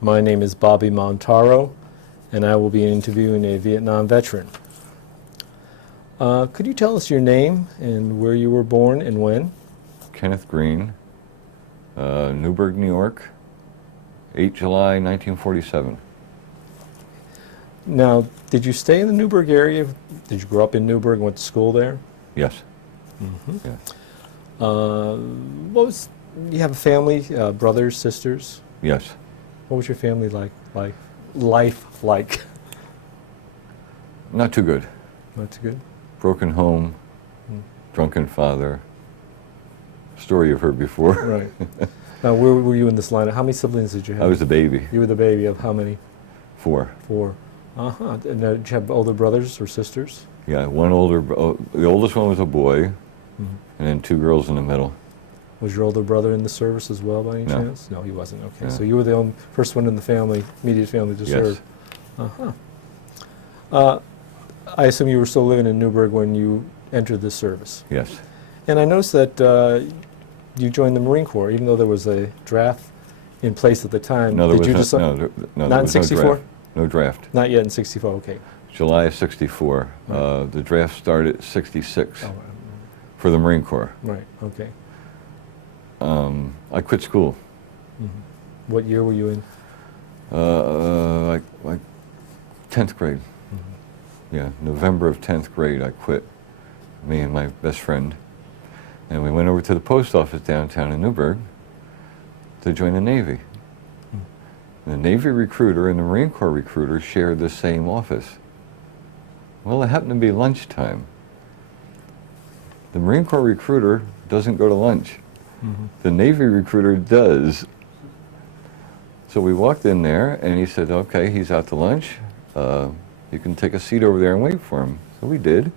My name is Bobby Montaro, and I will be interviewing a Vietnam veteran. Could you tell us your name and where you were born and when? Kenneth Green, Newburgh, New York, 8 July 1947. Now, did you stay in the Newburgh area? Did you grow up in Newburgh and went to school there? Yes. Mm-hmm. Yes. You have a family, brothers, sisters? Yes. What was your family life like? Not too good. Not too good? Broken home, drunken father. Story you've heard before. Right. Now, where were you in this line? How many siblings did you have? I was the baby. You were the baby of how many? 4. 4. Uh-huh. And did you have older brothers or sisters? Yeah, the oldest one was a boy, and then 2 girls in the middle. Was your older brother in the service as well, by any chance? No, he wasn't. Okay, so you were the first one in the family, immediate family to serve. Uh-huh. I assume you were still living in Newburgh when you entered this service. Yes. And I noticed that you joined the Marine Corps, even though there was a draft in place at the time. No, there was not in 64? No draft. Not yet in 64, okay. July of 64. Right. The draft started 66 for the Marine Corps. Right, okay. I quit school. Mm-hmm. What year were you in? Like 10th grade. Mm-hmm. Yeah, November of 10th grade I quit, me and my best friend. And we went over to the post office downtown in Newburgh to join the Navy. The Navy recruiter and the Marine Corps recruiter shared the same office. Well, it happened to be lunchtime. The Marine Corps recruiter doesn't go to lunch. Mm-hmm. The Navy recruiter does. So we walked in there and he said, okay, he's out to lunch. You can take a seat over there and wait for him. So we did.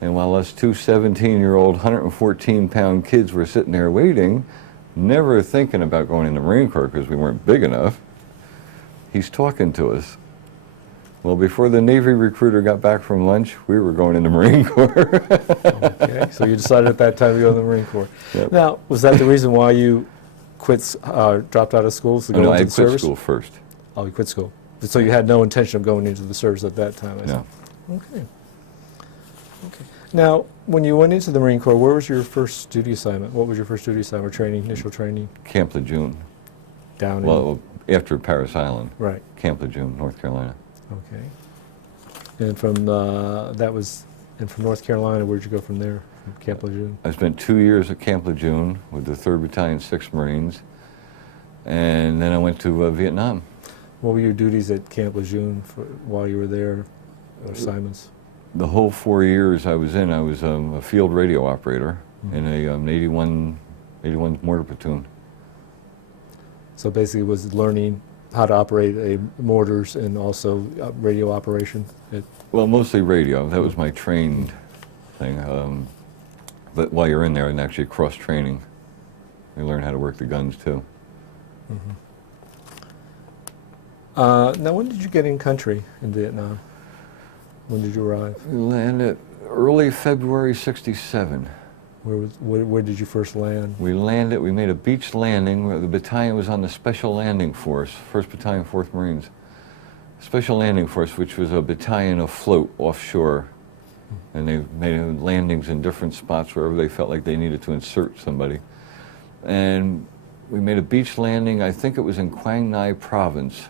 And while us 2 17-year-old, 114-pound kids were sitting there waiting, never thinking about going in the Marine Corps because we weren't big enough, he's talking to us. Well, before the Navy recruiter got back from lunch, we were going in the Marine Corps. Okay, so you decided at that time to go to the Marine Corps. Yep. Now, was that the reason why you dropped out of school to go into the service? No, I quit school first. Oh, you quit school. So you had no intention of going into the service at that time? No. Okay. Okay. Now, when you went into the Marine Corps, where was your first duty assignment? What was your first duty assignment, training, initial training? Camp Lejeune. Down in? Well, after Paris Island. Right. Camp Lejeune, North Carolina. Okay. And from from North Carolina, where'd you go from there, from Camp Lejeune? I spent 2 years at Camp Lejeune with the 3rd Battalion, 6th Marines, and then I went to Vietnam. What were your duties at Camp Lejeune while you were there, or assignments? The whole 4 years I was in, I was a field radio operator in an 81 mortar platoon. So basically, it was learning how to operate mortars and also radio operation? Well, mostly radio. That was my trained thing. But while you're in there, and actually cross-training, you learn how to work the guns too. Mm-hmm. Now, when did you get in country in Vietnam? When did you arrive? We landed early February '67. Where did you first land? We made a beach landing. The battalion was on the Special Landing Force, 1st Battalion, 4th Marines. Special Landing Force, which was a battalion afloat offshore. And they made landings in different spots wherever they felt like they needed to insert somebody. And we made a beach landing, I think it was in Quang Ngai Province,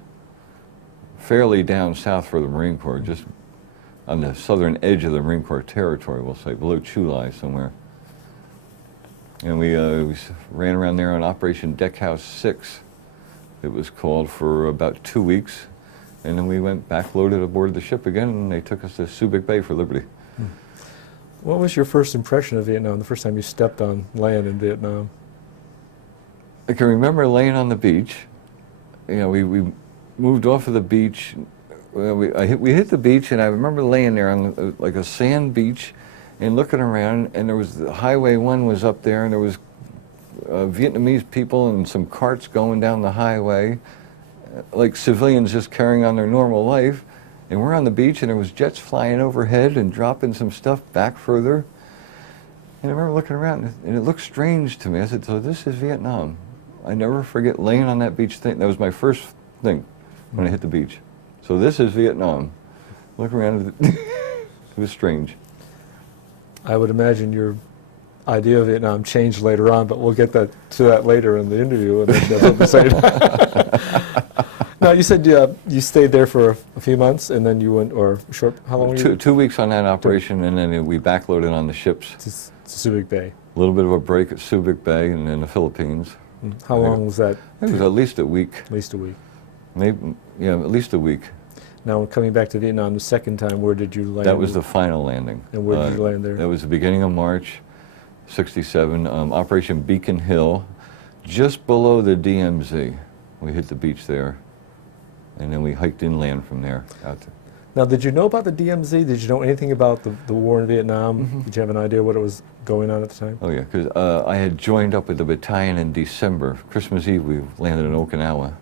fairly down south for the Marine Corps, just on the southern edge of the Marine Corps territory, we'll say, below Chu Lai somewhere. And we ran around there on Operation Deckhouse 6, it was called, for about 2 weeks. And then we went back, loaded aboard the ship again, and they took us to Subic Bay for Liberty. What was your first impression of Vietnam, the first time you stepped on land in Vietnam? I can remember laying on the beach. You know, we moved off of the beach. We hit the beach, and I remember laying there on like a sand beach and looking around, and there was Highway 1 was up there, and there was Vietnamese people and some carts going down the highway, like civilians just carrying on their normal life. And we're on the beach, and there was jets flying overhead and dropping some stuff back further. And I remember looking around, and it looked strange to me. I said, so this is Vietnam. I never forget laying on that beach thing. That was my first thing when I hit the beach. So this is Vietnam. Look around, it was strange. I would imagine your idea of Vietnam changed later on, but we'll get to that later in the interview. And that's what I'm saying. Now, you said you stayed there for a few months, and then you went, or short, how long were you? 2 weeks on that operation, and then we backloaded on the ships. To Subic Bay. A little bit of a break at Subic Bay and in the Philippines. How long was that? It was at least a week. At least a week. Maybe, yeah, at least a week. Now, coming back to Vietnam the second time, where did you land? That was the final landing. And where did you land there? That was the beginning of March, '67, Operation Beacon Hill, just below the DMZ. We hit the beach there, and then we hiked inland from there out to. Now, did you know about the DMZ? Did you know anything about the war in Vietnam? Mm-hmm. Did you have an idea what it was going on at the time? Oh yeah, because I had joined up with the battalion in December. Christmas Eve, we landed in Okinawa.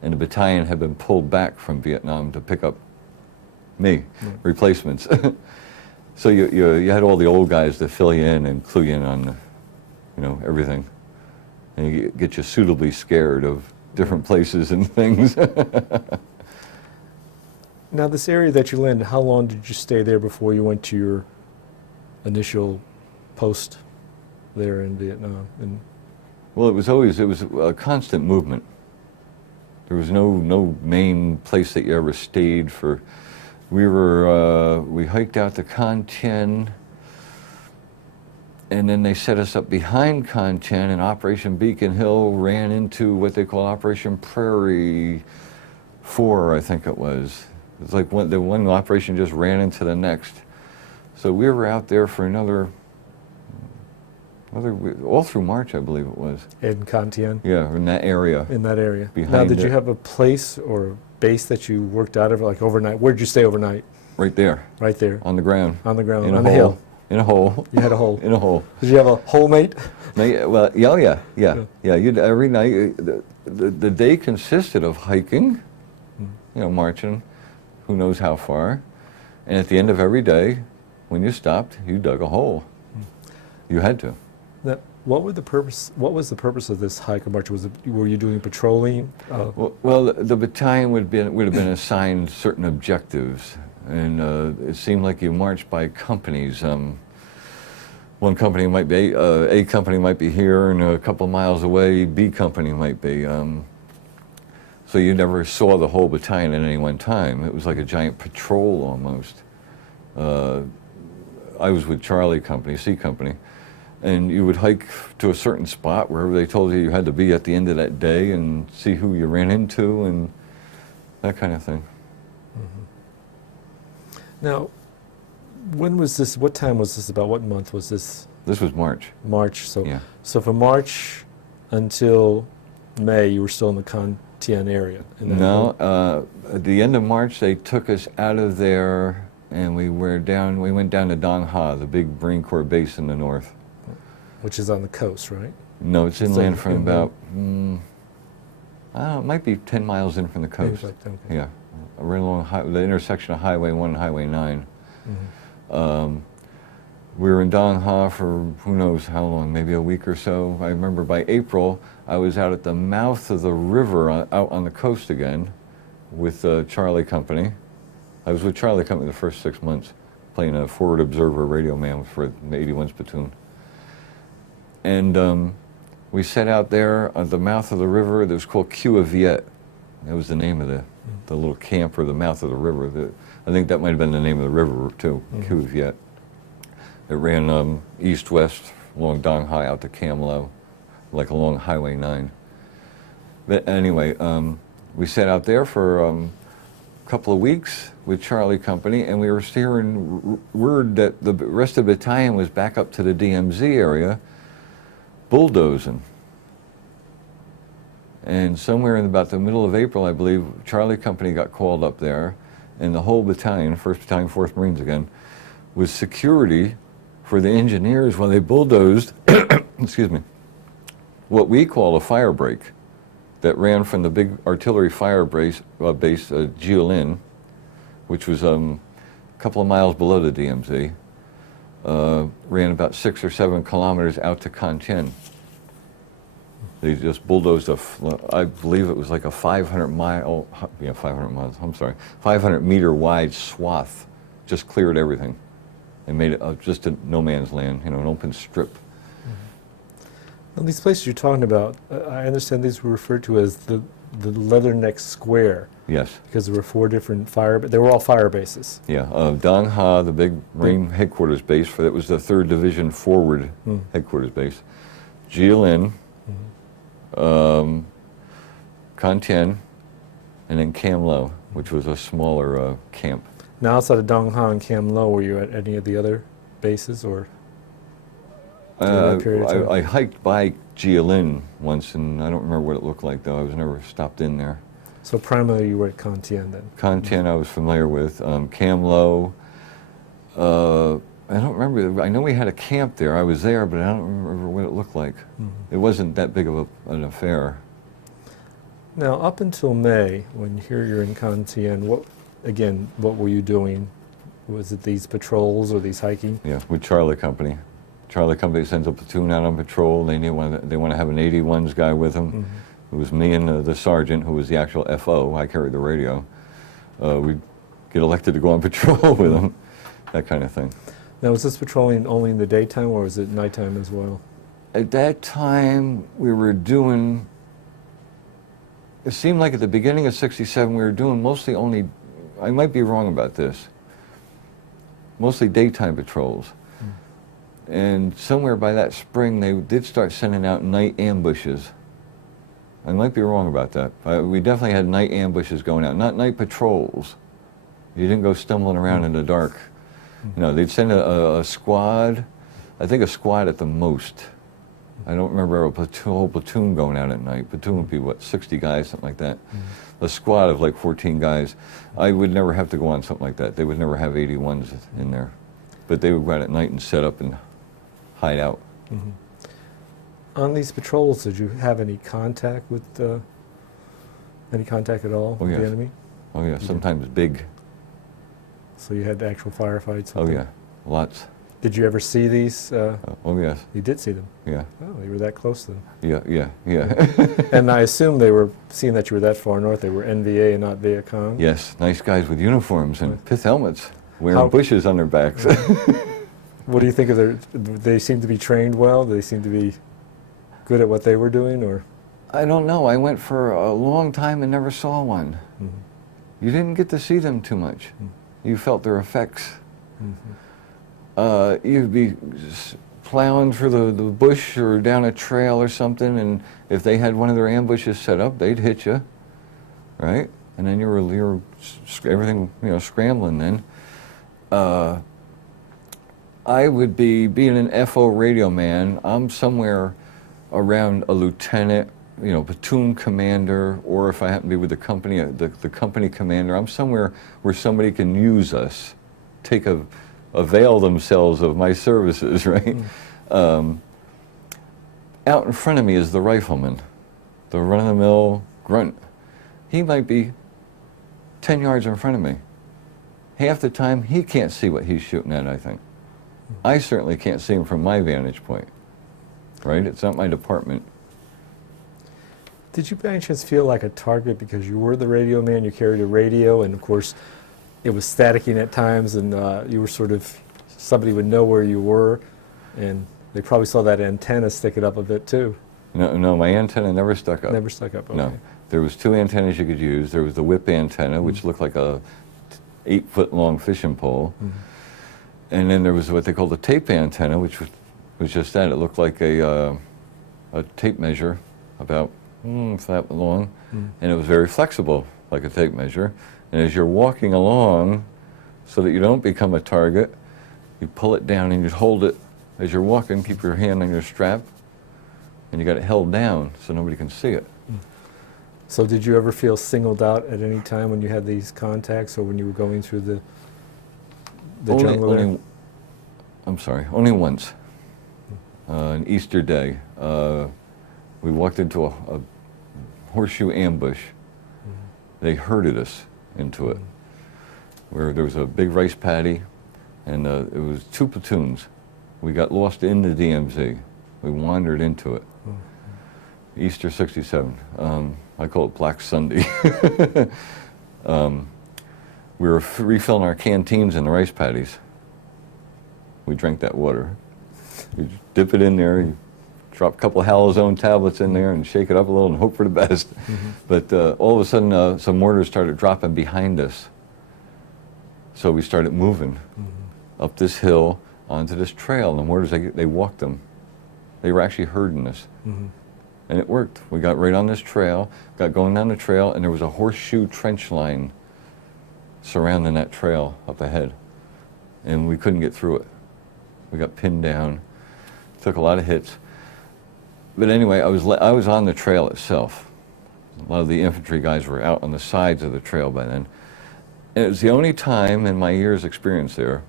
And the battalion had been pulled back from Vietnam to pick up me, replacements. So you had all the old guys to fill you in and clue you in on, everything, and you get you suitably scared of different places and things. Now, this area that you landed, how long did you stay there before you went to your initial post there in Vietnam? And Well, it was a constant movement. There was no main place that you ever stayed for. We hiked out to Con Tien, and then they set us up behind Con Tien, and Operation Beacon Hill ran into what they call Operation Prairie 4, I think it was. It's like the one operation just ran into the next. So we were out there for another all through March, I believe it was. in Con Tien? Yeah, in that area. In that area. Now, Behind did you it. have a place or base that you worked out of, like overnight? Where did you stay overnight? Right there, Right there, on the ground. on the ground, In a on the hole. hill. In a hole. You had a hole. In a hole. Did you have a hole mate? Well, yeah. You'd, every night, the day consisted of hiking, marching, who knows how far, and at the end of every day, when you stopped, you dug a hole. You had to. Now, what was the purpose of this hike or march? Were you doing patrolling? Well, the battalion would have been assigned certain objectives, and it seemed like you marched by companies. One company might be A company might be here, and a couple of miles away, B company might be. So you never saw the whole battalion at any one time. It was like a giant patrol almost. I was with Charlie Company, C Company, and you would hike to a certain spot wherever they told you had to be at the end of that day and see who you ran into and that kind of thing. Now, when was this? What time was this? About what month was this? This was March. March. So, Yeah. so from March until May, you were still in the Con Tien area. No, at the end of March, they took us out of there, and we went down to Dong Ha, the big Marine Corps base in the north. Which is on the coast, right? No, it's It's inland like from inland. about, it might be 10 miles in from the Maybe coast. like that, okay. Yeah, right along the intersection of Highway 1 and Highway 9. We were in Dong Ha for who knows how long, maybe a week or so. I remember by April, I was out at the mouth of the river out on the coast again with Charlie Company. I was with Charlie Company the first 6 months, playing a forward observer radio man for the 81st platoon. And we set out there at the mouth of the river. It was called Cua Viet. That was the name of the little camp or the mouth of the river. I think that might have been the name of the river too, Cua Viet. It ran east-west along Dong Hai out to Cam Lo, like along Highway 9. But anyway, we sat out there for a couple of weeks with Charlie Company, and we were hearing word that the rest of the battalion was back up to the DMZ area, bulldozing. And somewhere in about the middle of April, I believe, Charlie Company got called up there, and the whole battalion, 1st Battalion, 4th Marines again, was security for the engineers when they bulldozed, excuse me, what we call a fire break that ran from the big artillery fire base, Jiulin, which was a couple of miles below the DMZ, ran about 6 or 7 kilometers out to Con Tien. They just bulldozed I believe it was like a 500 meter wide swath, just cleared everything. They made it just a no man's land, you know, an open strip. Now, these places you're talking about, I understand these were referred to as the Leatherneck Square. Yes. Because there were 4 different they were all fire bases. Yeah, Dong Ha, the big Marine headquarters base, that was the 3rd Division Forward headquarters base. Jilin, Con Thien, and then Cam Lo, which was a smaller camp. Now, outside of Dong Ha and Cam Lo, were you at any of the other bases, or during that period of time? I hiked by Jilin once, and I don't remember what it looked like, though. I was never stopped in there. So primarily you were at Con Thien then? Con Thien I was familiar with. Cam Lo, I don't remember. I know we had a camp there. I was there, but I don't remember what it looked like. It wasn't that big of an affair. Now, up until May, when here you're in Con Thien, what were you doing? Was it these patrols or these hiking? Yeah, with Charlie Company. Charlie Company sends a platoon out on patrol. They want to have an 81s guy with them. It was me and the sergeant, who was the actual FO. I carried the radio. We'd get elected to go on patrol with them, that kind of thing. Now, was this patrolling only in the daytime, or was it nighttime as well? At that time, we were doing, it seemed like at the beginning of '67, we were doing mostly only, I might be wrong about this, mostly daytime patrols. And somewhere by that spring, they did start sending out night ambushes. I might be wrong about that. We definitely had night ambushes going out, not night patrols. You didn't go stumbling around in the dark. You know, they'd send a squad, I think a squad at the most. I don't remember a whole platoon going out at night. Platoon would be, what, 60 guys, something like that. A squad of like 14 guys. I would never have to go on something like that. They would never have 81s in there. But they would go out at night and set up and hide out. On these patrols, did you have any contact with, any contact at all with the enemy? Oh yeah, sometimes big. So you had actual firefights? Oh yeah, lots. Did you ever see these? Oh yes. You did see them? Yeah. Oh, you were that close then? Yeah. And I assume they were, seeing that you were that far north, they were NVA and not Viet Cong? Yes, nice guys with uniforms and pith helmets, wearing bushes on their backs. What do you think of they seem to be trained well? Do they seem to be good at what they were doing, or? I don't know. I went for a long time and never saw one. You didn't get to see them too much. You felt their effects. You'd be plowing through the bush or down a trail or something, and if they had one of their ambushes set up, they'd hit you, right? And then you were everything, you know, scrambling then. I would being an FO radio man, I'm somewhere around a lieutenant, you know, platoon commander, or if I happen to be with the company, the company commander, I'm somewhere where somebody can use us, avail themselves of my services, right? Out in front of me is the rifleman, the run-of-the-mill grunt. He might be 10 yards in front of me. Half the time, he can't see what he's shooting at, I think. I certainly can't see him from my vantage point, right? It's not my department. Did you by any chance feel like a target because you were the radio man, you carried a radio, and of course it was staticking at times, and you were sort of, somebody would know where you were, and they probably saw that antenna sticking up a bit too? No, my antenna never stuck up. Never stuck up, okay. No. There was 2 antennas you could use. There was the whip antenna, which looked like a 8-foot-long fishing pole. And then there was what they called the tape antenna, which was just that. It looked like a tape measure, about that long, and it was very flexible, like a tape measure. And as you're walking along, so that you don't become a target, you pull it down and you hold it as you're walking. Keep your hand on your strap, and you got it held down so nobody can see it. So did you ever feel singled out at any time when you had these contacts, or when you were going through the jungle there? Only once. An Easter day. We walked into a horseshoe ambush. They herded us into it, where there was a big rice paddy, and it was 2 platoons. We got lost in the DMZ. We wandered into it. Easter '67. I call it Black Sunday. We were refilling our canteens and the rice paddies. We drank that water. You dip it in there, you drop a couple of halazone tablets in there and shake it up a little and hope for the best. But all of a sudden, some mortars started dropping behind us. So we started moving up this hill onto this trail. And the mortars, they walked them. They were actually herding us. And it worked. We got right on this trail, got going down the trail, and there was a horseshoe trench line surrounding that trail up ahead. And we couldn't get through it. We got pinned down, took a lot of hits. But anyway, I was on the trail itself. A lot of the infantry guys were out on the sides of the trail by then. And it was the only time in my year's experience there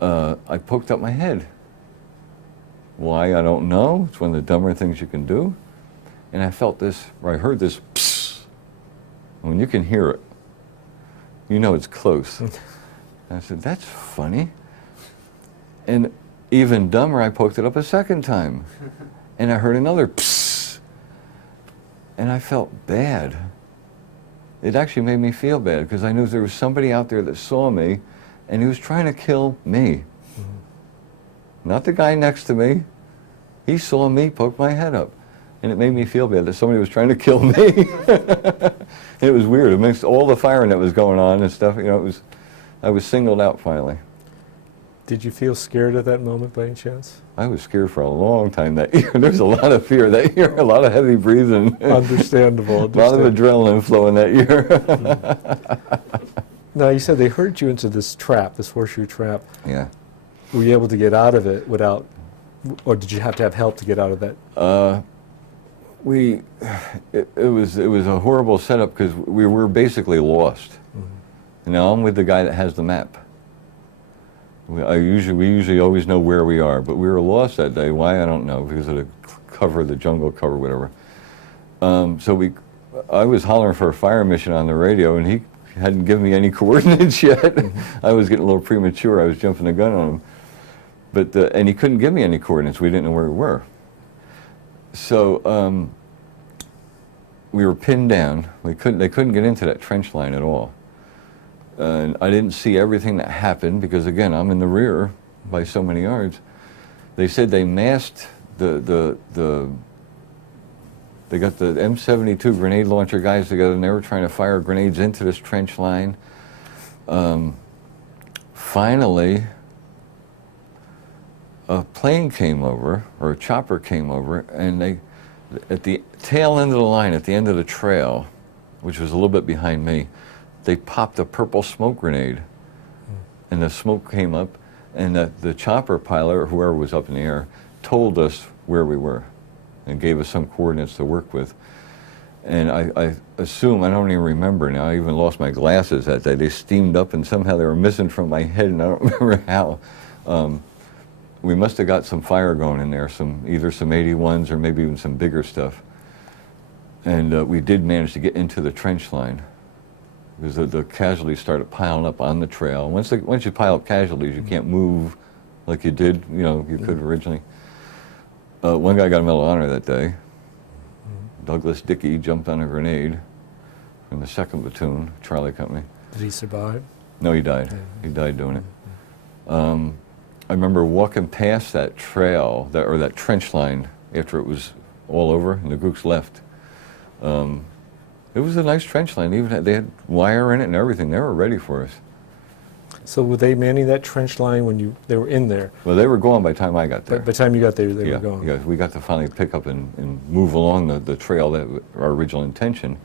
I poked up my head. Why, I don't know. It's one of the dumber things you can do. And I felt this, or I heard this psst. When you can hear it, you know it's close. And I said, that's funny. And even dumber, I poked it up a second time. And I heard another psst. And I felt bad. It actually made me feel bad because I knew there was somebody out there that saw me and he was trying to kill me. Not the guy next to me. He saw me poke my head up. And it made me feel bad that somebody was trying to kill me. It was weird. Amidst all the firing that was going on and stuff, you know, I was singled out finally. Did you feel scared at that moment by any chance? I was scared for a long time that year. There's a lot of fear that year, a lot of heavy breathing. Understandable. A lot of adrenaline flowing that year. Now, you said they herded you into this trap, this horseshoe trap. Yeah. Were you able to get out of it without, or did you have to have help to get out of that? It was a horrible setup because we were basically lost. Now I'm with the guy that has the map. We usually always know where we are, but we were lost that day. Why, I don't know, because of the cover, the jungle cover, whatever. I was hollering for a fire mission on the radio, and he hadn't given me any coordinates yet. I was getting a little premature. I was jumping the gun on him. But, and he couldn't give me any coordinates. We didn't know where we were. So we were pinned down. They couldn't get into that trench line at all. And I didn't see everything that happened because, again, I'm in the rear by so many yards. They said they masked they got the M72 grenade launcher guys together, and they were trying to fire grenades into this trench line. Finally, a plane came over, or a chopper came over, and they, at the tail end of the line, at the end of the trail, which was a little bit behind me, they popped a purple smoke grenade, and the smoke came up, and the chopper pilot, or whoever was up in the air, told us where we were and gave us some coordinates to work with. And I assume, I don't even remember now, I even lost my glasses that day. They steamed up and somehow they were missing from my head, and I don't remember how. We must have got some fire going in there, either some 81s or maybe even some bigger stuff. And we did manage to get into the trench line, because the casualties started piling up on the trail. Once you pile up casualties, you can't move like you did, you could originally. One guy got a Medal of Honor that day. Douglas Dickey jumped on a grenade from the 2nd Platoon, Charlie Company. Did he survive? No, he died. Yeah. He died doing it. I remember walking past that trail, or that trench line, after it was all over and the Gooks left. It was a nice trench line. Even they had wire in it and everything. They were ready for us. So were they manning that trench line when they were in there? Well, they were gone by the time I got there. By the time you got there, they were gone. Yeah, we got to finally pick up and move along the trail that our original intention.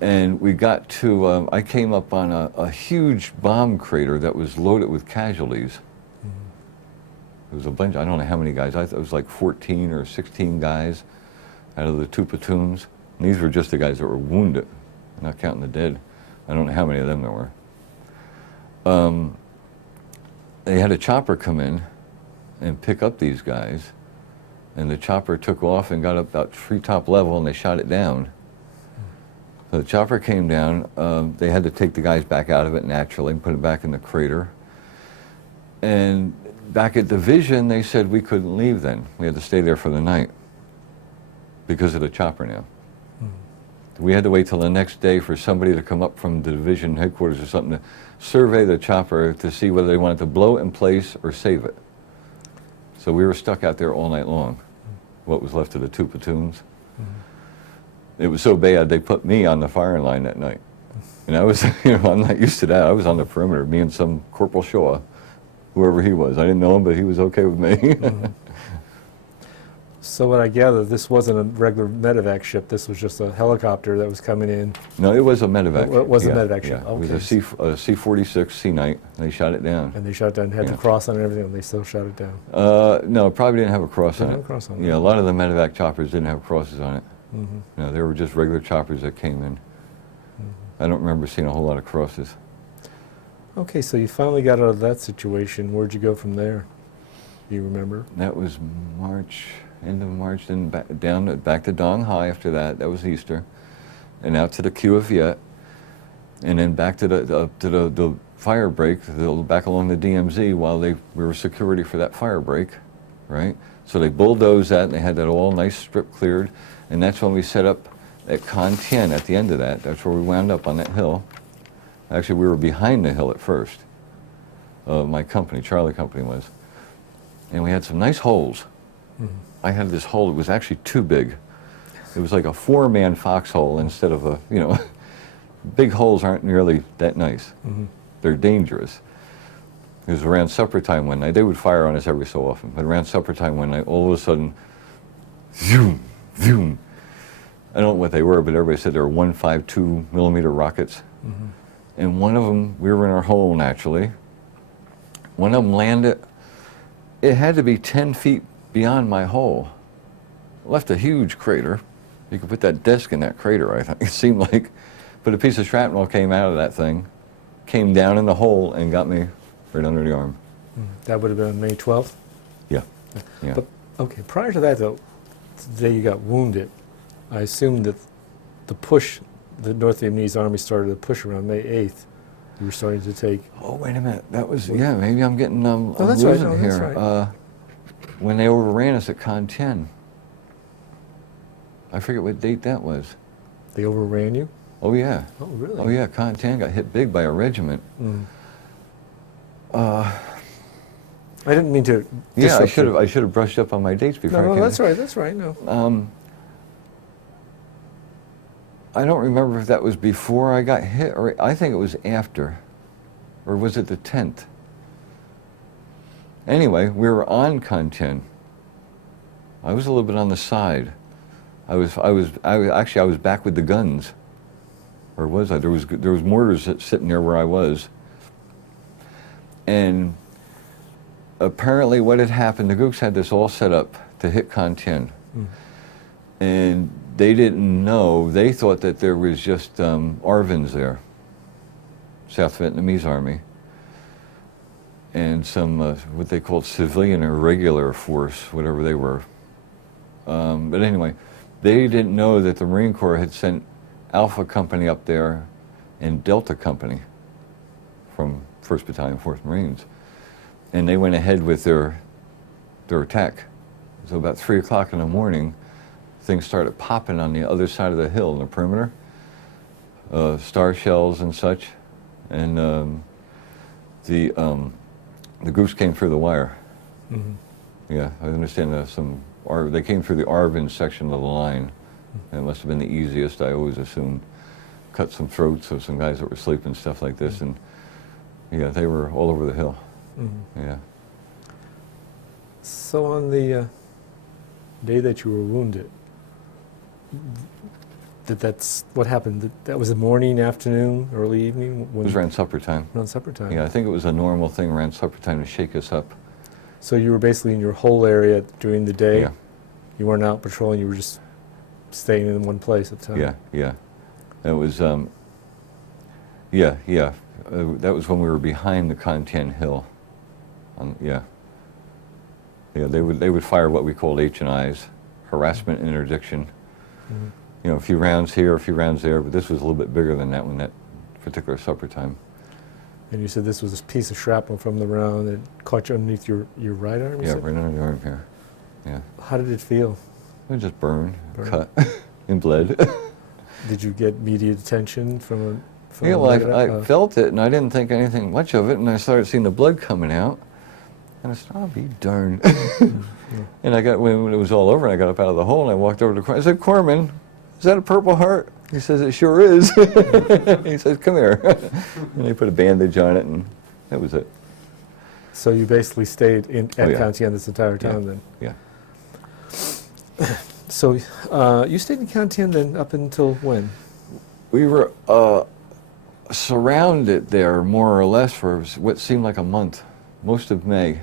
And we got to, I came up on a huge bomb crater that was loaded with casualties. It was a bunch, I don't know how many guys, it was like 14 or 16 guys out of the 2 platoons. And these were just the guys that were wounded, not counting the dead. I don't know how many of them there were. They had a chopper come in and pick up these guys, and the chopper took off and got up about treetop level, and they shot it down. So the chopper came down. They had to take the guys back out of it naturally and put it back in the crater. And back at division, they said we couldn't leave then. We had to stay there for the night. because of the chopper now. We had to wait till the next day for somebody to come up from the division headquarters or something to survey the chopper to see whether they wanted to blow it in place or save it. So we were stuck out there all night long, what was left of the 2 platoons. It was so bad they put me on the firing line that night. And I was, I'm not used to that. I was on the perimeter, me and some Corporal Shaw, whoever he was. I didn't know him, but he was okay with me. So what I gather, this wasn't a regular medevac ship. This was just a helicopter that was coming in. No, it was a medevac. It was a yeah, medevac ship. Yeah. Okay. It was a C-46 Sea Knight. They shot it down. And they shot it down, had the Yeah. cross on it and everything, and they still shot it down. No, it probably didn't have a cross on Didn't it. have a cross on it. Yeah, a lot of the medevac choppers didn't have crosses on it. Mm-hmm. No, they were just regular choppers that came in. I don't remember seeing a whole lot of crosses. Okay, so you finally got out of that situation. Where'd you go from there? Do you remember? That was March, end of March, then back to Dong Hai after that. That was Easter. And out to the Q of Viet. And then back to the fire break, back along the DMZ while we were security for that fire break, right? So they bulldozed that and they had that all nice strip cleared. And that's when we set up at Con Tien at the end of that. That's where we wound up on that hill. Actually, we were behind the hill at first. My company, Charlie Company was. And we had some nice holes. I had this hole, it was actually too big. It was like a 4-man foxhole instead of a, big holes aren't nearly that nice. They're dangerous. It was around supper time one night. They would fire on us every so often, but around supper time one night, all of a sudden, zoom, zoom. I don't know what they were, but everybody said they were 152 millimeter rockets. And one of them, we were in our hole naturally. One of them landed, it had to be 10 feet beyond my hole. Left a huge crater. You could put that desk in that crater, I think. It seemed like. But a piece of shrapnel came out of that thing, came down in the hole, and got me right under the arm. That would have been May 12th? Yeah. Yeah. But, okay, prior to that, though, the day you got wounded, I assume that the North Vietnamese Army started to push around May 8th. You were starting to take... Oh, wait a minute. That was, yeah, maybe I'm getting, I'm that's right. losing No, here. that's right. When they overran us at Con Tien. I forget what date that was. They overran you? Oh, yeah. Oh, really? Oh, yeah, Con Tien got hit big by a regiment. I didn't mean to... Yeah, I disrupt should have brushed up on my dates before I No, came. that's right, no. I don't remember if that was before I got hit, or I think it was after. Or was it the 10th? Anyway, we were on Con Tien. I was a little bit on the side. I was back with the guns. Or was I? There was mortars sitting there where I was. And apparently what had happened, the Gooks had this all set up to hit Con Tien. And they didn't know, they thought that there was just ARVNs there, South Vietnamese Army, and some, what they called civilian or regular force, whatever they were. But anyway, they didn't know that the Marine Corps had sent Alpha Company up there and Delta Company from 1st Battalion, 4th Marines. And they went ahead with their attack. So about 3 o'clock in the morning, things started popping on the other side of the hill in the perimeter. Star shells and such. And the Goose came through the wire. Yeah, I understand they came through the ARVN section of the line. And it must have been the easiest, I always assumed. Cut some throats of some guys that were sleeping, stuff like this. And yeah, they were all over the hill. Yeah. So on the day that you were wounded, that's what happened? That was the morning, afternoon, early evening? It was around supper time. Around supper time? Yeah, I think it was a normal thing around supper time to shake us up. So you were basically in your whole area during the day? Yeah. You weren't out patrolling, you were just staying in one place at a time? Yeah, yeah. It was, that was when we were behind the Con Tien Hill. Yeah. Yeah, they would fire what we called H&Is, harassment and interdiction. A few rounds here, a few rounds there, but this was a little bit bigger than that one, that particular supper time. And you said this was a piece of shrapnel from the round that caught you underneath your right arm? Yeah, right under the arm here. Yeah. How did it feel? We just burned, Burned. cut, and bled. Did you get media attention from a... Yeah, well, I felt it, and I didn't think anything much of it, and I started seeing the blood coming out, and I said, "I'll be darned." And I got, when it was all over, and I got up out of the hole, and I walked over to Corman. I said, "Corman, is that a Purple Heart?" He says, "It sure is." He says, "Come here." And they put a bandage on it, and that was it. So you basically stayed at Oh, yeah. Cantian this entire time then? Yeah. So you stayed in Cantian then up until when? We were surrounded there more or less for what seemed like a month, most of May.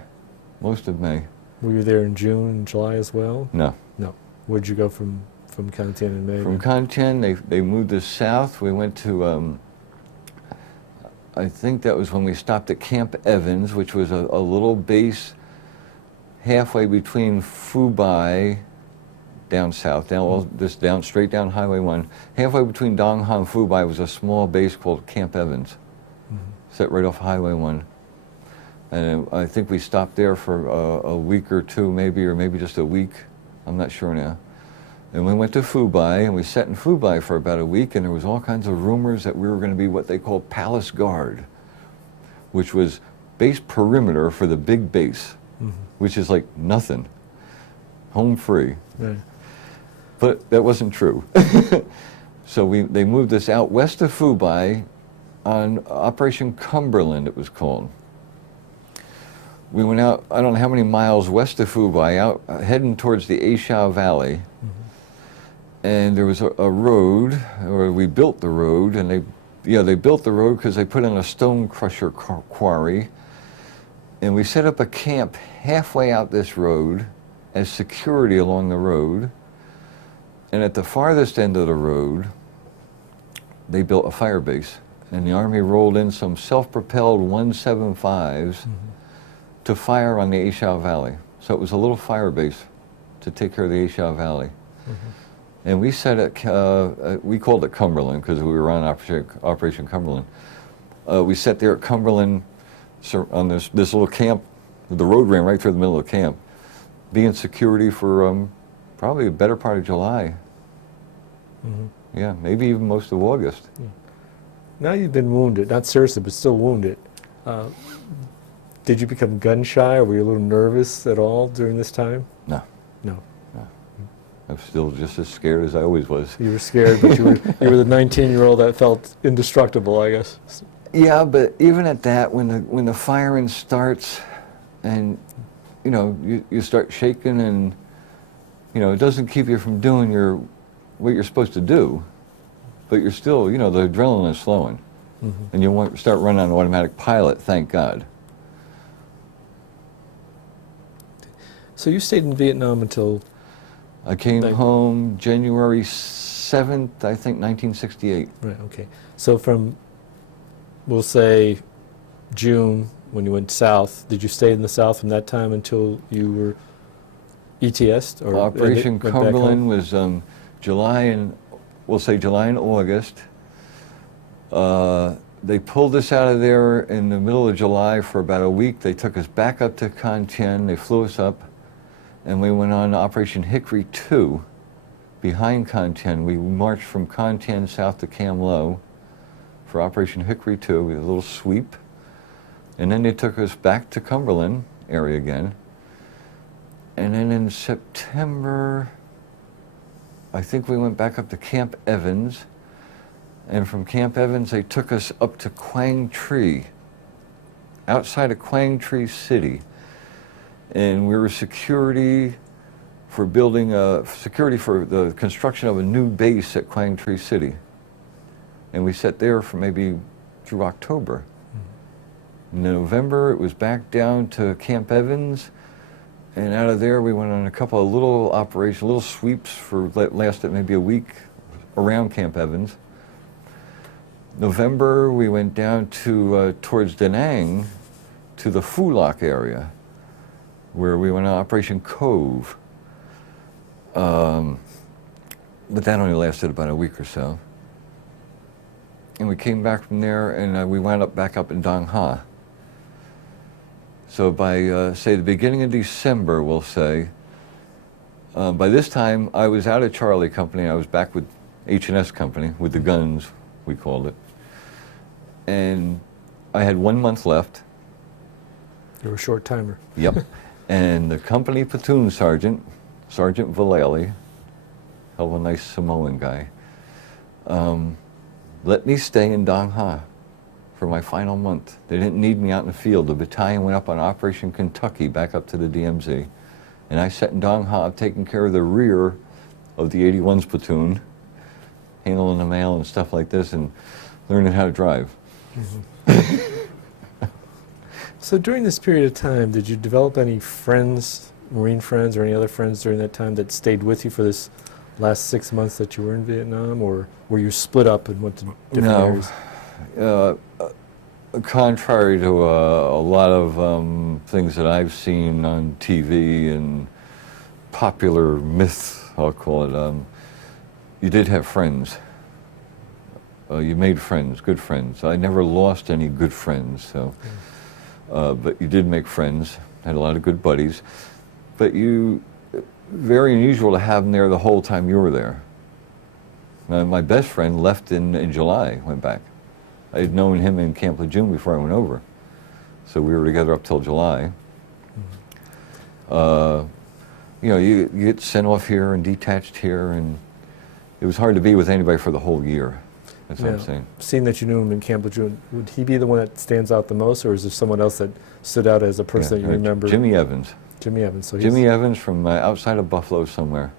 Were you there in June and July as well? No. No. Where'd you go from Cantian in May? From Cantian, they moved us south. We went to, I think that was when we stopped at Camp Evans, which was a little base halfway between Fubai, down south, straight down Highway 1. Halfway between Dongha and Fubai was a small base called Camp Evans, set right off Highway 1. And I think we stopped there for a week or two, maybe, or maybe just a week. I'm not sure now. And we went to Fubai, and we sat in Fubai for about a week, and there was all kinds of rumors that we were going to be what they call Palace Guard, which was base perimeter for the big base, which is like nothing, home free. Right. But that wasn't true. So they moved us out west of Fubai on Operation Cumberland, it was called. We went out, I don't know how many miles west of Fubai, out heading towards the Aishao Valley. And there was a road, or we built the road, and they built the road because they put in a stone crusher quarry. And we set up a camp halfway out this road as security along the road. And at the farthest end of the road, they built a fire base. And the Army rolled in some self-propelled 175s to fire on the Aishao Valley. So it was a little fire base to take care of the Aishao Valley. And we set it, we called it Cumberland because we were on Operation Cumberland. We sat there at Cumberland on this little camp. The road ran right through the middle of the camp, being security for probably a better part of July. Yeah, maybe even most of August. Now you've been wounded, not seriously, but still wounded. Did you become gun shy, or were you a little nervous at all during this time? No. No. I'm still just as scared as I always was. You were scared, but you were the 19-year-old that felt indestructible, I guess. Yeah, but even at that, when the firing starts, and you start shaking, and it doesn't keep you from doing what you're supposed to do, but you're still, the adrenaline is flowing, and you start running on automatic pilot. Thank God. So you stayed in Vietnam until... I came home January 7th, I think, 1968. Right, okay. So from, we'll say, June, when you went south, did you stay in the south from that time until you were ETS'd? Or Operation went back Cumberland home? was July and August. They pulled us out of there in the middle of July for about a week. They took us back up to Cantian. They flew us up. And we went on Operation Hickory 2 behind Cantian. We marched from Cantian south to Cam Lo for Operation Hickory 2. We had a little sweep. And then they took us back to Cumberland area again. And then in September, I think we went back up to Camp Evans. And from Camp Evans, they took us up to Quang Tri, outside of Quang Tri City. And we were security for the construction of a new base at Quang Tri City. And we sat there for maybe through October. In November, it was back down to Camp Evans. And out of there, we went on a couple of little operations, little sweeps that lasted maybe a week around Camp Evans. November, we went down to towards Da Nang to the Phu Loc area, where we went on Operation Cove. But that only lasted about a week or so. And we came back from there, and we wound up back up in Dongha. So by, say, the beginning of December, we'll say, By this time, I was out of Charlie Company. I was back with H&S Company, with the guns, we called it. And I had 1 month left. You were a short timer. Yep. And the company platoon sergeant, Sergeant Vallely, hell of a nice Samoan guy, let me stay in Dong Ha for my final month. They didn't need me out in the field. The battalion went up on Operation Kentucky, back up to the DMZ. And I sat in Dong Ha taking care of the rear of the 81's platoon, handling the mail and stuff like this, and learning how to drive. So during this period of time, did you develop any friends, Marine friends, or any other friends during that time that stayed with you for this last 6 months that you were in Vietnam, or were you split up and went to different areas? Contrary to a lot of things that I've seen on TV and popular myths, I'll call it, you did have friends. You made friends, good friends. I never lost any good friends, so. But you did make friends, had a lot of good buddies. But very unusual to have them there the whole time you were there. My best friend left in July, went back. I had known him in Camp Lejeune before I went over. So we were together up till July. You know, you get sent off here and detached here, and it was hard to be with anybody for the whole year. That's what I'm saying. Seeing that you knew him in Camp Lejeune, would he be the one that stands out the most, or is there someone else that stood out as a person that you remember? Jimmy Evans. Jimmy Evans. So Jimmy Evans from outside of Buffalo somewhere.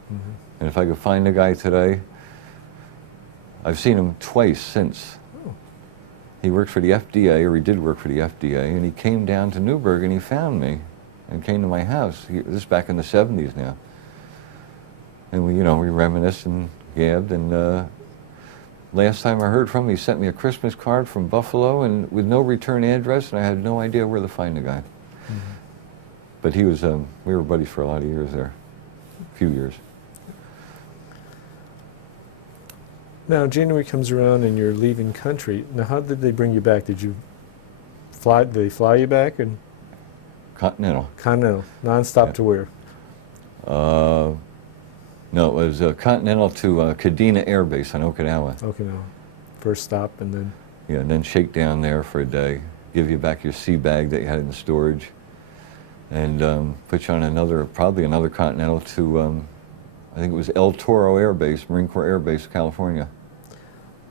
And if I could find the guy today, I've seen him twice since. He worked for the FDA, or he did work for the FDA, and he came down to Newburgh and he found me and came to my house. This is back in the 70s now. And we reminisced and gabbed, and last time I heard from him, he sent me a Christmas card from Buffalo and with no return address, and I had no idea where to find the guy. But he was, we were buddies for a lot of years there, a few years. Now, January comes around and you're leaving country. Now, how did they bring you back? Did you fly? Did they fly you back? And Continental. Continental, nonstop Yeah. to where? No, it was Continental to Kadena Air Base on Okinawa. Okay, no. First stop, and then. Yeah, and then shake down there for a day, give you back your sea bag that you had in storage, and put you on probably another Continental to, I think it was El Toro Air Base, Marine Corps Air Base, California.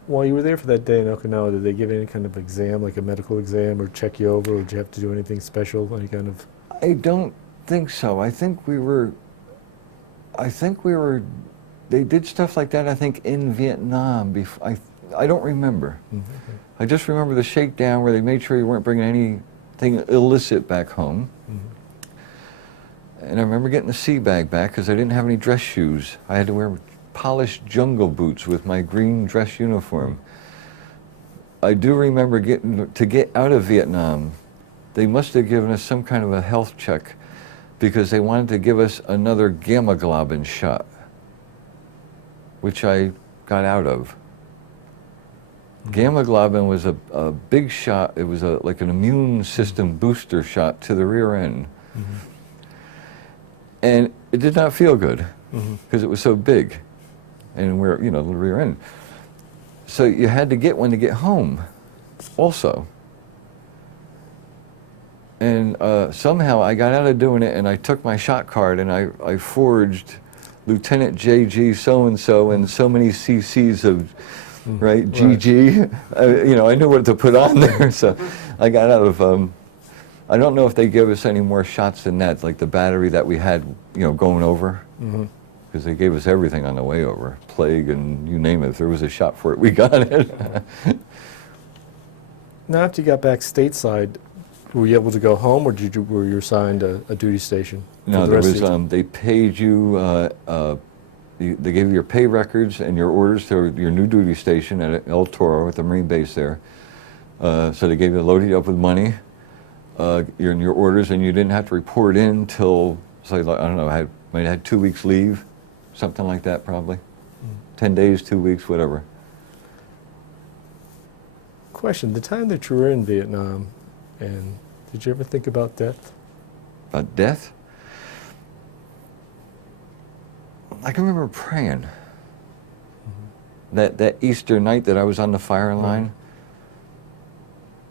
While you were there for that day in Okinawa, did they give any kind of exam, like a medical exam, or check you over, or did you have to do anything special, any kind of? I don't think so. I think we were, they did stuff like that, I think, in Vietnam. I don't remember. I just remember the shakedown where they made sure you weren't bringing anything illicit back home. And I remember getting the sea bag back because I didn't have any dress shoes. I had to wear polished jungle boots with my green dress uniform. I do remember to get out of Vietnam, they must have given us some kind of a health check because they wanted to give us another gamma globin shot, which I got out of. Gamma globin was a big shot. It was like an immune system booster shot to the rear end. And it did not feel good because it was so big and we're, the rear end. So you had to get one to get home also. And somehow I got out of doing it and I took my shot card and I forged Lieutenant JG so-and-so and so many CCs of, right, GG. I knew what to put on there. So I got out of, I don't know if they give us any more shots than that, like the battery that we had, going over. Because they gave us everything on the way over, plague and you name it. If there was a shot for it, we got it. Now, after you got back stateside, were you able to go home, or were you assigned a duty station? No, there was. They paid you. They gave you your pay records and your orders to your new duty station at El Toro at the Marine base there. So they gave you loaded you up with money, your orders, and you didn't have to report in till, I don't know, I might have had 2 weeks leave, something like that probably. 10 days, 2 weeks, whatever. Question: the time that you were in Vietnam, and did you ever think about death? About death? I can remember praying. That Easter night that I was on the fire line,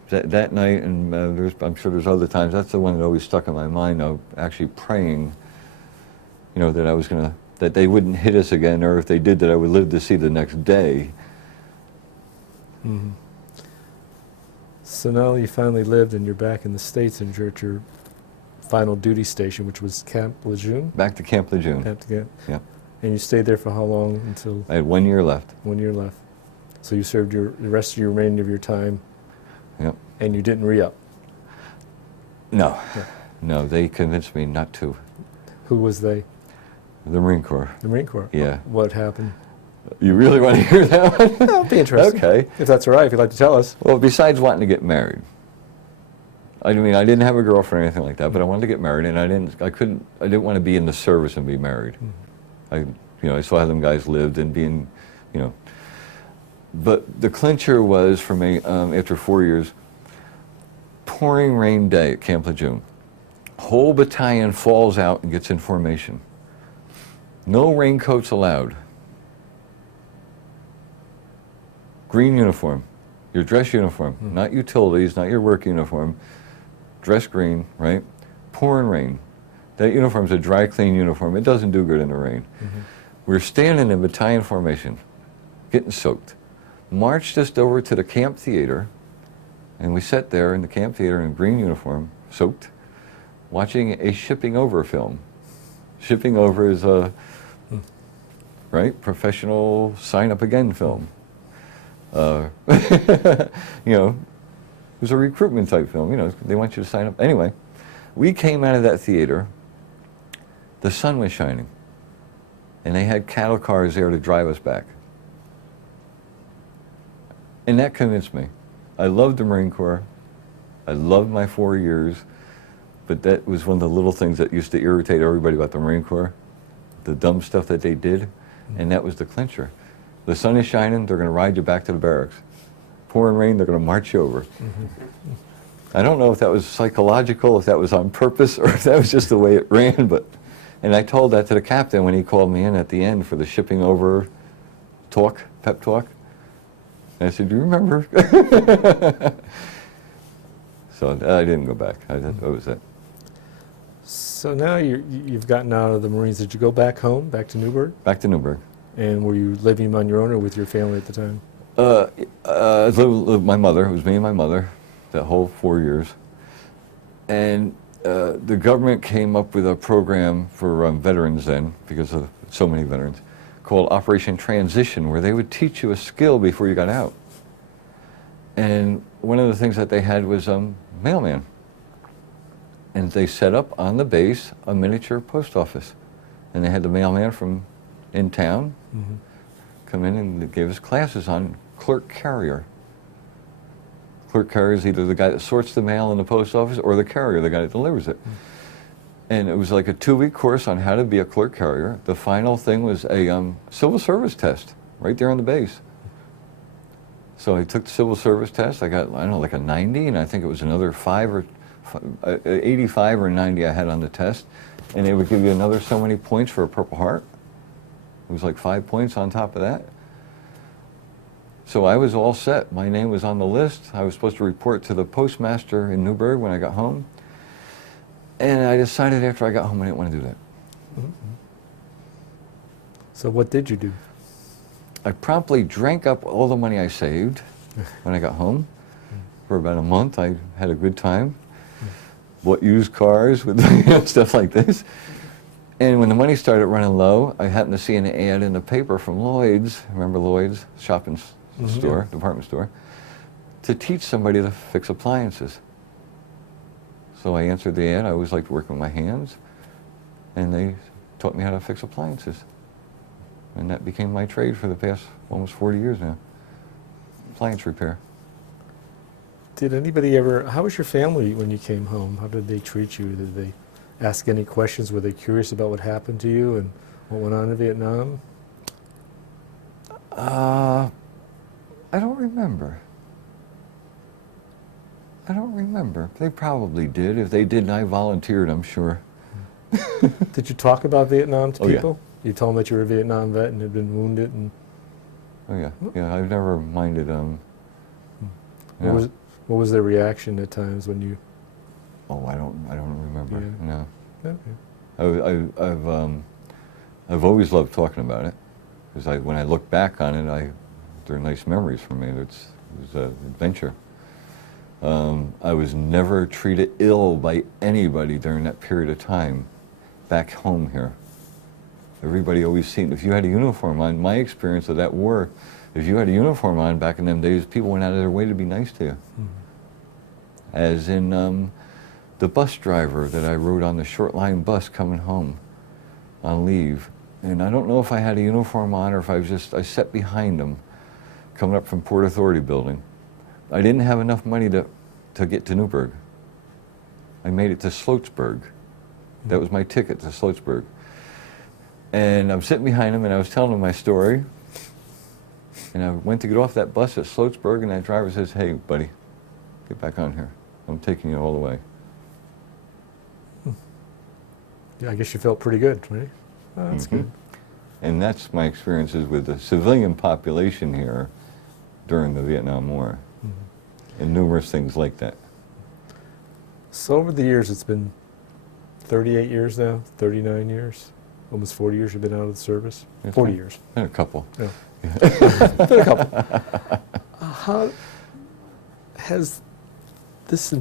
that night, and I'm sure there's other times, that's the one that always stuck in my mind of actually praying, you know, that they wouldn't hit us again, or if they did, that I would live to see the next day. Mm-hmm. So now you finally lived and you're back in the States and you're at your final duty station, which was Camp Lejeune? Back to Camp Lejeune. Yeah. And you stayed there for how long until? I had 1 year left. 1 year left. So you served the rest of your remainder of your time. Yep. And you didn't re-up? No. Yeah. No, they convinced me not to. Who was they? The Marine Corps. The Marine Corps? Yeah. What happened? You really want to hear that one? That'll be interesting. Okay. If that's all right, if you'd like to tell us. Well, besides wanting to get married, I mean, I didn't have a girlfriend or anything like that, but I wanted to get married, and I didn't want to be in the service and be married. Mm-hmm. I saw how them guys lived and being, but the clincher was for me, after 4 years, pouring rain day at Camp Lejeune. Whole battalion falls out and gets in formation. No raincoats allowed. Green uniform, your dress uniform, not utilities, not your work uniform, dress green, right? Pouring rain. That uniform's a dry, clean uniform. It doesn't do good in the rain. Mm-hmm. We're standing in battalion formation, getting soaked. Marched us over to the camp theater, and we sat there in the camp theater in green uniform, soaked, watching a shipping over film. Shipping over is a, right, professional sign up again film. It was a recruitment type film, they want you to sign up. Anyway, we came out of that theater, the sun was shining, and they had cattle cars there to drive us back. And that convinced me. I loved the Marine Corps, I loved my 4 years, but that was one of the little things that used to irritate everybody about the Marine Corps, the dumb stuff that they did, and that was the clincher. The sun is shining, they're going to ride you back to the barracks. Pouring rain, they're going to march you over. Mm-hmm. I don't know if that was psychological, if that was on purpose, or if that was just the way it ran, and I told that to the captain when he called me in at the end for the shipping over talk, pep talk. And I said, do you remember? So I didn't go back. That was it. So now you've gotten out of the Marines. Did you go back home, back to Newburgh? Back to Newburgh. And were you living on your own or with your family at the time? I lived with my mother. It was me and my mother that whole 4 years. And the government came up with a program for veterans then, because of so many veterans, called Operation Transition, where they would teach you a skill before you got out. And one of the things that they had was mailman. And they set up on the base a miniature post office. And they had the mailman from in town come in and they gave us classes on clerk carrier. Clerk carrier is either the guy that sorts the mail in the post office or the carrier, the guy that delivers it. And it was like a 2-week course on how to be a clerk carrier. The final thing was a civil service test right there on the base. So I took the civil service test. I got, I don't know, like a 90, and I think it was another 85 or 90 I had on the test. And they would give you another so many points for a Purple Heart. It was like 5 points on top of that. So I was all set. My name was on the list. I was supposed to report to the postmaster in Newburgh when I got home. And I decided after I got home I didn't want to do that. Mm-hmm. So what did you do? I promptly drank up all the money I saved when I got home. For about a month I had a good time. Bought used cars with stuff like this. And when the money started running low, I happened to see an ad in the paper from Lloyd's, remember Lloyd's shopping store, department store, to teach somebody to fix appliances. So I answered the ad. I always liked working with my hands, and they taught me how to fix appliances. And that became my trade for the past almost 40 years now, appliance repair. Did anybody ever, how was your family when you came home? How did they treat you? Did they ask any questions? Were they curious about what happened to you and what went on in Vietnam? I don't remember. I don't remember. They probably did. If they didn't, I volunteered, I'm sure. Did you talk about Vietnam to people? You told him that you were a Vietnam vet and had been wounded, and Oh yeah, yeah. I've never minded. what was their reaction at times when you? Oh, I don't remember. Yeah. No. Okay. I've always loved talking about it, because when I look back on it, they're nice memories for me. It was an adventure. I was never treated ill by anybody during that period of time back home here. Everybody always seemed, if you had a uniform on, my experience of that war, if you had a uniform on back in them days, people went out of their way to be nice to you. Mm-hmm. As in the bus driver that I rode on the short line bus coming home on leave. And I don't know if I had a uniform on or if I sat behind him coming up from Port Authority building. I didn't have enough money to get to Newburgh. I made it to Sloatsburg. That was my ticket to Sloatsburg. And I'm sitting behind him and I was telling him my story. And I went to get off that bus at Sloatsburg and that driver says, "Hey, buddy, get back on here. I'm taking you all the way." Yeah, I guess you felt pretty good, right? Oh, that's good. And that's my experiences with the civilian population here during the Vietnam War. And numerous things like that. So over the years, it's been 38 years now, 39 years, almost 40 years you've been out of the service. Yes, 40 years. Been a couple. Yeah. Been a couple. How has this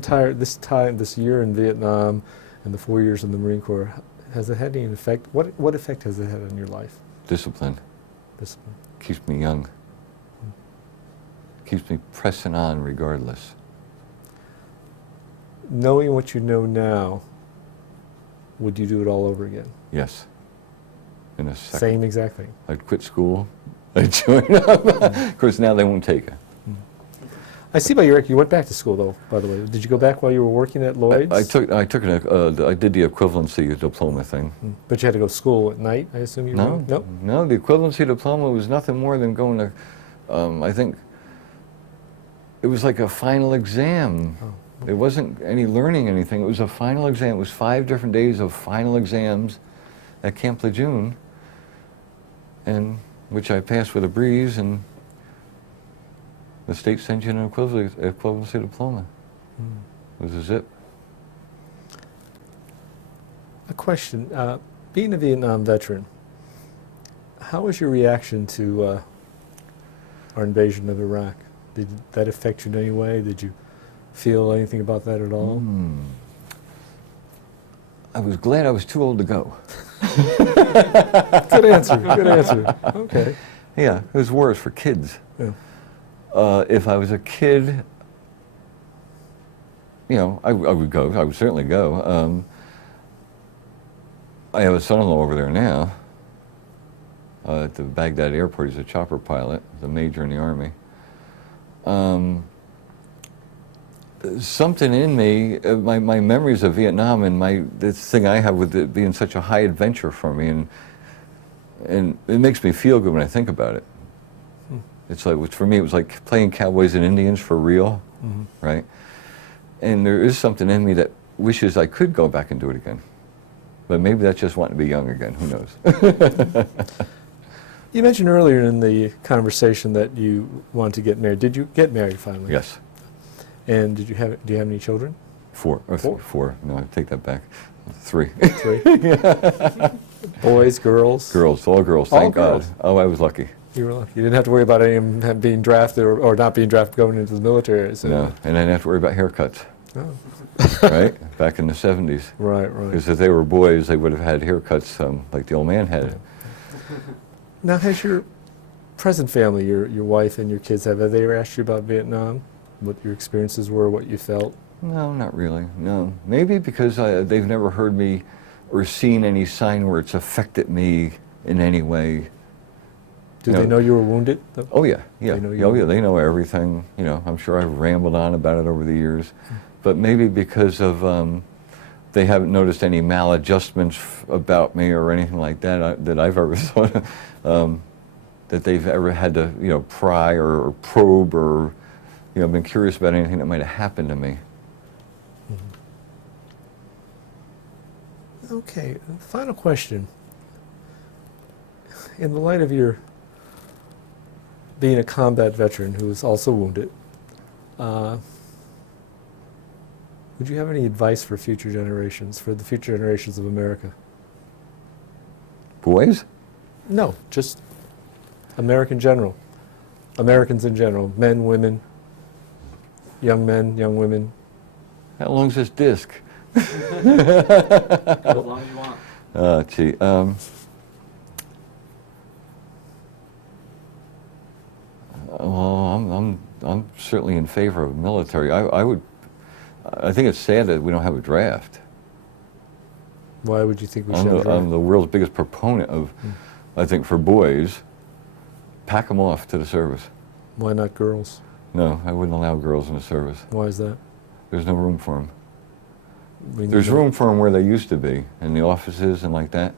year in Vietnam and the 4 years in the Marine Corps, has it had any effect? What effect has it had on your life? Discipline. Discipline. Keeps me young. Keeps me pressing on regardless. Knowing what you know now, would you do it all over again? Yes. In a second. Same exact thing. I'd quit school. I'd join up. Of course, now they won't take it. I see by your record, you went back to school though, by the way. Did you go back while you were working at Lloyd's? I did the equivalency diploma thing. But you had to go to school at night, I assume you No, were? Nope. no, the equivalency diploma was nothing more than going to, I think, it was like a final exam. Oh. It wasn't any learning anything. It was a final exam. It was 5 different days of final exams at Camp Lejeune, and which I passed with a breeze, and the state sent you an equivalency diploma. It was a zip. A question. Being a Vietnam veteran, how was your reaction to our invasion of Iraq? Did that affect you in any way? Did you feel anything about that at all? I was glad I was too old to go. Good answer. Good answer. Okay. Yeah, it was wars for kids. Yeah. If I was a kid, I would go. I would certainly go. I have a son-in-law over there now at the Baghdad airport. He's a chopper pilot, he's a major in the Army. Something in me, my memories of Vietnam and this thing I have with it being such a high adventure for me, and it makes me feel good when I think about it. It's like, for me, it was like playing cowboys and Indians for real, right? And there is something in me that wishes I could go back and do it again. But maybe that's just wanting to be young again, who knows? You mentioned earlier in the conversation that you wanted to get married. Did you get married finally? Yes. And do you have any children? 4. Four. No, I take that back. 3. 3? Boys, girls? Girls, all girls, All thank girls. God. Oh, I was lucky. You were lucky. You didn't have to worry about any of them being drafted or not being drafted going into the military. So. No, and I didn't have to worry about haircuts. Oh. Right? Back in the 70s. Right. Because if they were boys, they would have had haircuts like the old man had. Yeah. Now, has your present family, your wife and your kids, have they ever asked you about Vietnam? What your experiences were, what you felt? No, not really, no. Maybe because they've never heard me or seen any sign where it's affected me in any way. Do they know you were wounded? Oh yeah. They know They know everything. I'm sure I've rambled on about it over the years. But maybe because of they haven't noticed any maladjustments about me or anything like that that I've ever thought that they've ever had to pry or probe or been curious about anything that might have happened to me. Okay, final question. in the light of your being a combat veteran who was also wounded, would you have any advice for future generations, for the future generations of America? Boys? No, just Americans in general, men, women, young men, young women. How long's this disc? As long as you want. Gee. Well, I'm certainly in favor of military. I think it's sad that we don't have a draft. Why would you think we should? I'm the world's biggest proponent of, I think, for boys, pack them off to the service. Why not girls? No, I wouldn't allow girls in the service. Why is that? There's no room for them. There's room for them where they used to be, in the offices and like that.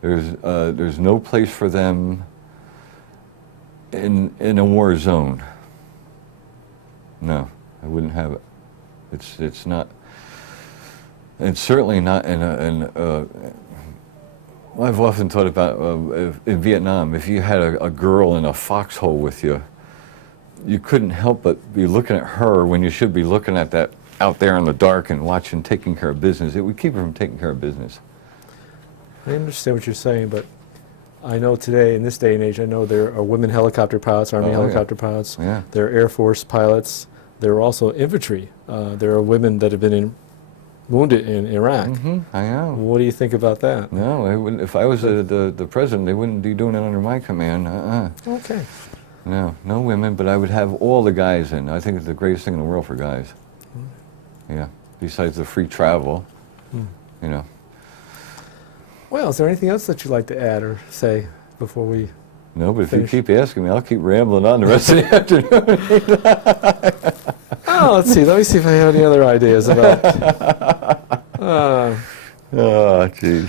There's no place for them in a war zone. No, I wouldn't have it. It's not. It's certainly not I've often thought about in Vietnam, if you had a girl in a foxhole with you, you couldn't help but be looking at her when you should be looking at that out there in the dark and watching, taking care of business. It would keep her from taking care of business. I understand what you're saying, but I know today, in this day and age, I know there are women helicopter pilots, Army helicopter pilots. Yeah. There are Air Force pilots. There are also infantry. There are women that have been wounded in Iraq. I know. What do you think about that? No, I wouldn't, if I was the president, they wouldn't be doing it under my command. Okay. No, no women, but I would have all the guys in. I think it's the greatest thing in the world for guys. Yeah, besides the free travel, you know. Well, is there anything else that you'd like to add or say before we No, but finish? if you keep asking me, I'll keep rambling on the rest of the afternoon. Oh, let's see. Let me see if I have any other ideas about. Oh, jeez.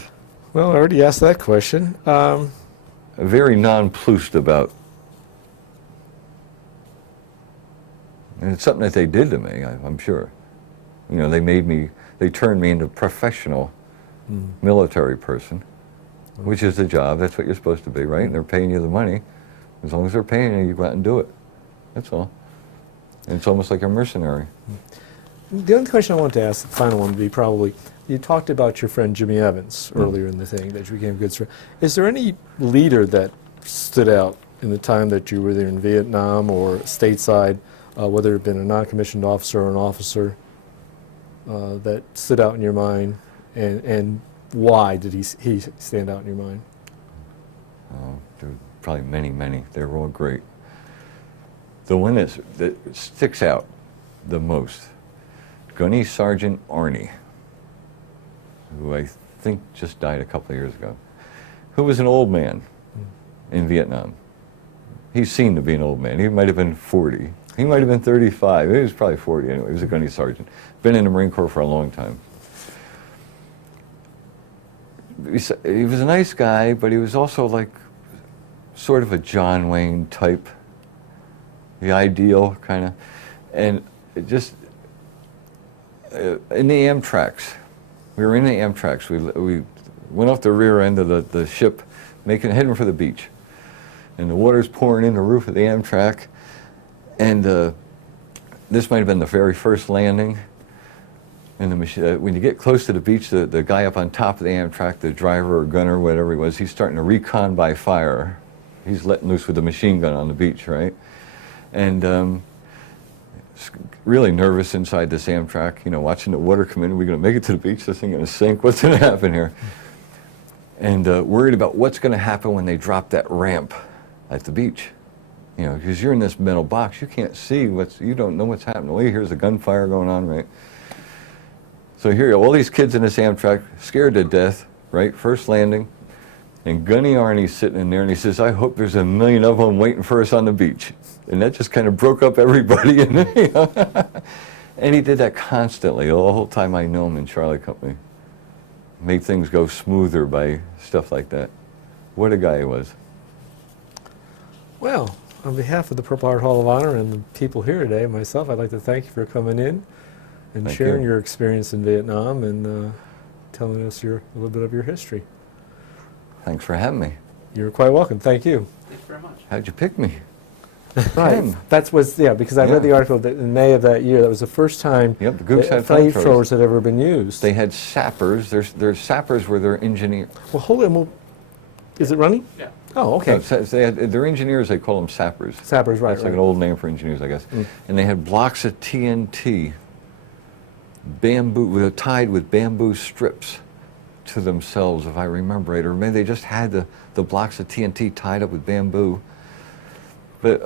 Well, I already asked that question. Very nonplussed about. And it's something that they did to me, I'm sure. You know, they turned me into a professional military person, which is the job. That's what you're supposed to be, right? And they're paying you the money. As long as they're paying you, you go out and do it. That's all. And it's almost like a mercenary. The only question I wanted to ask, the final one, would be probably, you talked about your friend Jimmy Evans earlier in the thing, that you became good friends. Is there any leader that stood out in the time that you were there in Vietnam or stateside, whether it had been a non-commissioned officer or an officer, that stood out in your mind, and why did he stand out in your mind? There were probably many, many. They were all great. The one that sticks out the most, Gunny Sergeant Arnie, who I think just died a couple of years ago, who was an old man in Vietnam. He's seen to be an old man. He might have been 40. He might have been 35. He was probably 40 anyway. He was a gunny sergeant. Been in the Marine Corps for a long time. He was a nice guy, but he was also like sort of a John Wayne type, the ideal kind of. And it just, in the Amtraks, we were in the Amtraks. We went off the rear end of the ship, heading for the beach. And the water's pouring in the roof of the Amtrak. And this might have been the very first landing. And when you get close to the beach, the guy up on top of the Amtrak, the driver or gunner, whatever he was, he's starting to recon by fire. He's letting loose with a machine gun on the beach, right? And really nervous inside this Amtrak, you know, watching the water come in. Are we going to make it to the beach? This thing going to sink? What's going to happen here? And worried about what's going to happen when they drop that ramp at the beach. You know, because you're in this metal box, you can't see you don't know what's happening. All you hear is a gunfire going on, right? So here, all these kids in this Amtrak, scared to death, right? First landing, and Gunny Arnie's sitting in there, and he says, "I hope there's 1 million of them waiting for us on the beach." And that just kind of broke up everybody. And, you know? And he did that constantly, the whole time I know him in Charlie Company. Made things go smoother by stuff like that. What a guy he was. Well, on behalf of the Purple Heart Hall of Honor and the people here today, myself, I'd like to thank you for coming in and Thank sharing you. your experience in Vietnam and telling us a little bit of your history. Thanks for having me. You're quite welcome. Thank you. Thank you very much. How'd you pick me? Right. Because I read the article that in May of that year, that was the first time Yep, the Gooks had flamethrowers had ever been used. They had sappers. There's sappers where they're engineers. Well, hold on. Is it running? Yeah. Oh, okay. They're engineers, they call them sappers. Sappers, right. That's like an old name for engineers, I guess. And they had blocks of TNT, bamboo, tied with bamboo strips to themselves, if I remember right. Or maybe they just had the blocks of TNT tied up with bamboo. But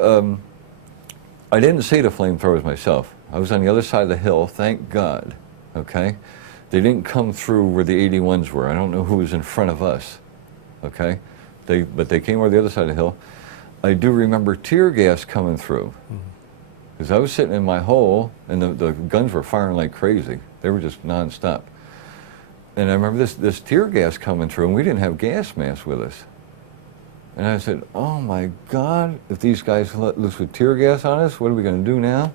I didn't see the flamethrowers myself. I was on the other side of the hill, thank God, okay? They didn't come through where the 81s were. I don't know who was in front of us, okay? But they came over the other side of the hill. I do remember tear gas coming through. Because I was sitting in my hole, and the guns were firing like crazy. They were just nonstop. And I remember this tear gas coming through, and we didn't have gas masks with us. And I said, oh my God, if these guys let loose with tear gas on us, what are we going to do now?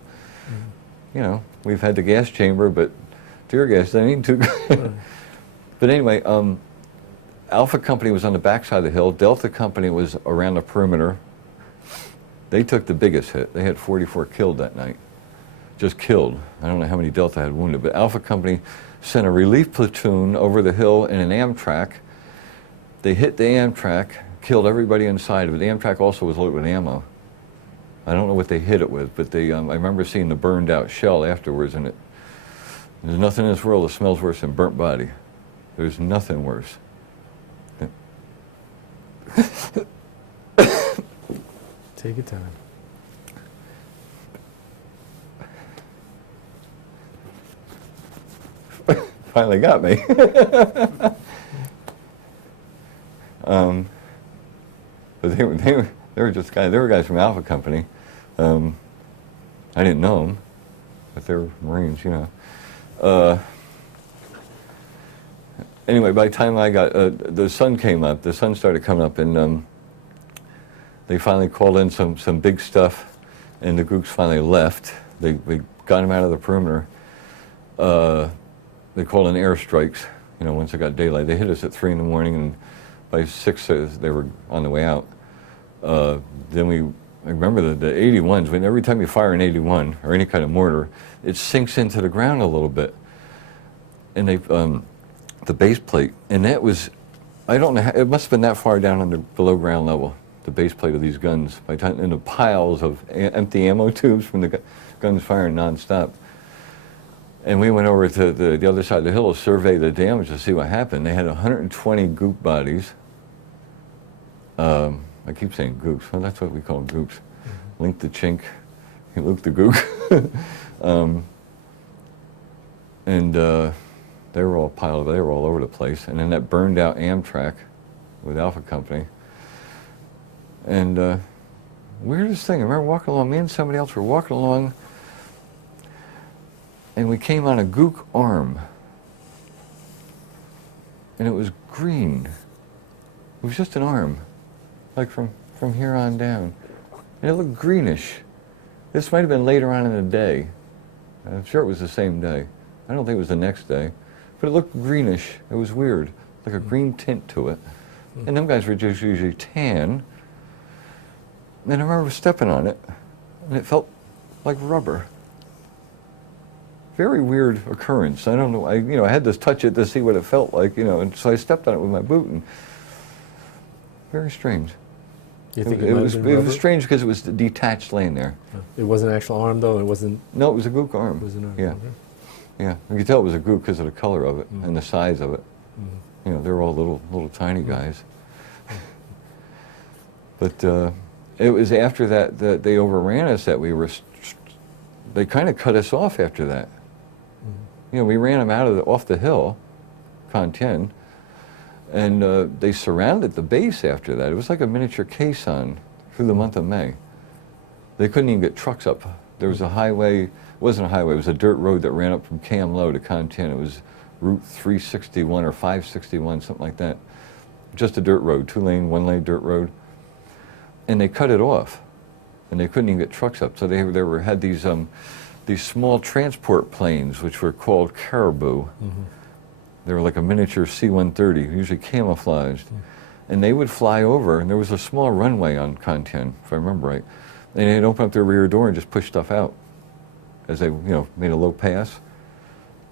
You know, we've had the gas chamber, but tear gas, they ain't too good. But anyway, Alpha Company was on the backside of the hill. Delta Company was around the perimeter. They took the biggest hit. They had 44 killed that night. Just killed. I don't know how many Delta had wounded, but Alpha Company sent a relief platoon over the hill in an Amtrak. They hit the Amtrak, killed everybody inside of it. The Amtrak also was loaded with ammo. I don't know what they hit it with, but I remember seeing the burned out shell afterwards, and there's nothing in this world that smells worse than burnt body. There's nothing worse. Take your time. Finally got me. But they were just guys. They were guys from Alpha Company. I didn't know them, but they were Marines, you know. Anyway, by the time I got the sun came up, the sun started coming up, and they finally called in some big stuff, and the Gooks finally left. We got them out of the perimeter. They called in airstrikes. You know, once it got daylight, they hit us at 3 in the morning, and by 6 they were on the way out. Then I remember the 81s. When every time you fire an 81 or any kind of mortar, it sinks into the ground a little bit, and they the base plate, and that was, I don't know, it must have been that far down under below ground level, the base plate of these guns, by the time, in the piles of empty ammo tubes from the guns firing nonstop. And we went over to the other side of the hill to survey the damage to see what happened. They had 120 gook bodies. I keep saying gooks. Well, that's what we call gooks. Link the chink, Luke the gook. They were all piled up. They were all over the place. And then that burned out Amtrak with Alpha Company. And weirdest thing, I remember walking along, me and somebody else were walking along, and we came on a gook arm. And it was green. It was just an arm, like from here on down. And it looked greenish. This might have been later on in the day. I'm sure it was the same day. I don't think it was the next day. But it looked greenish. It was weird, like a green tint to it. And them guys were just usually tan. And I remember stepping on it, and it felt like rubber. Very weird occurrence. I don't know. I had to touch it to see what it felt like, and so I stepped on it with my boot, and very strange. You think it was strange because it was detached laying there. It wasn't an actual arm, though? It wasn't? No, it was a gook arm. It was an arm. Yeah. Okay. Yeah, you could tell it was a gook because of the color of it and the size of it. They were all little tiny guys. But it was after that they overran us that they kind of cut us off after that. We ran them off the hill, Conten, and they surrounded the base after that. It was like a miniature caisson through the month of May. They couldn't even get trucks up. There was a highway. It wasn't a highway. It was a dirt road that ran up from Camlow to Conten. It was Route 361 or 561, something like that. Just a dirt road, 2-lane, 1-lane dirt road. And they cut it off, and they couldn't even get trucks up. So they had these small transport planes, which were called Caribou. They were like a miniature C-130, usually camouflaged. and they would fly over, and there was a small runway on Con 10, if I remember right, and they'd open up their rear door and just push stuff out as they, made a low pass.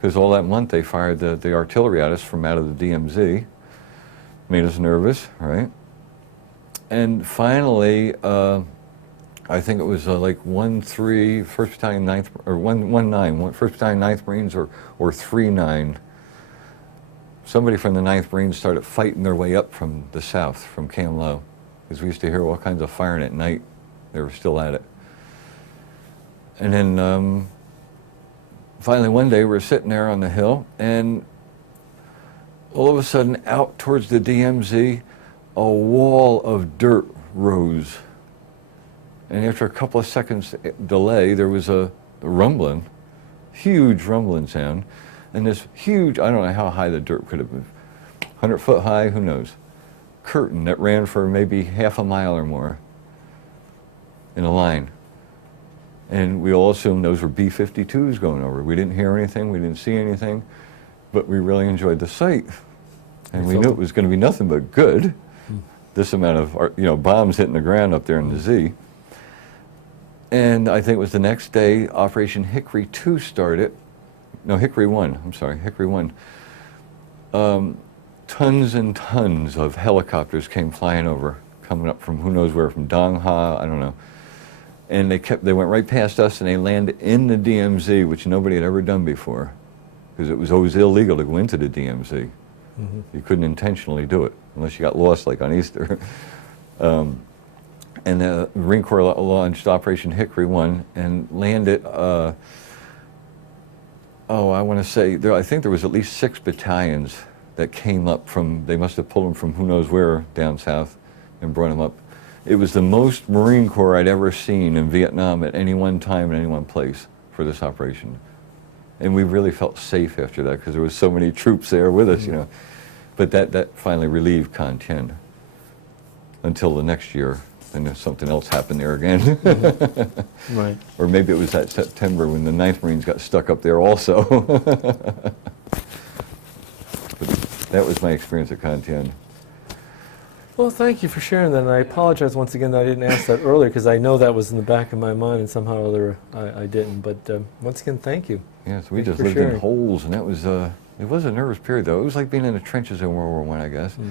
Because all that month they fired the artillery at us from out of the DMZ, made us nervous, right? And finally, I think it was like 1-3, 1st Battalion 9th, or 1-9, 1st Battalion 9th Marines, or 3-9. Somebody from the 9th Marines started fighting their way up from the south, from Cam Low, because we used to hear all kinds of firing at night. They were still at it. And then finally one day we're sitting there on the hill, and all of a sudden out towards the DMZ, a wall of dirt rose. And after a couple of seconds delay, there was a rumbling, huge rumbling sound, and this huge, I don't know how high the dirt could have been, 100 foot high, who knows, curtain that ran for maybe half a mile or more in a line. And we all assumed those were B-52s going over. We didn't hear anything, we didn't see anything, but we really enjoyed the sight. And we knew it was going to be nothing but good. This amount of bombs hitting the ground up there in the Z. And I think it was the next day, Operation Hickory 2 started. No, Hickory 1, I'm sorry, Hickory 1. Tons and tons of helicopters came flying over, coming up from who knows where, from Dong Ha, I don't know. And they went right past us, and they landed in the DMZ, which nobody had ever done before, because it was always illegal to go into the DMZ. Mm-hmm. You couldn't intentionally do it, unless you got lost, like on Easter. And the Marine Corps launched Operation Hickory 1 and landed, I want to say, I think there was at least 6 battalions that came up from, they must have pulled them from who knows where down south and brought them up. It was the most Marine Corps I'd ever seen in Vietnam at any one time in any one place for this operation. And we really felt safe after that because there was so many troops there with us, But that finally relieved Con 10 until the next year. And something else happened there again. Mm-hmm. Right. Or maybe it was that September when the 9th Marines got stuck up there also. But that was my experience at Con 10. Well, thank you for sharing that. And I apologize once again that I didn't ask that earlier, because I know that was in the back of my mind, and somehow or other I didn't. But once again, thank you. Yes, we Thanks just for lived sharing. in holes, and that was, it was a nervous period, though. It was like being in the trenches in World War I, guess. Mm-hmm.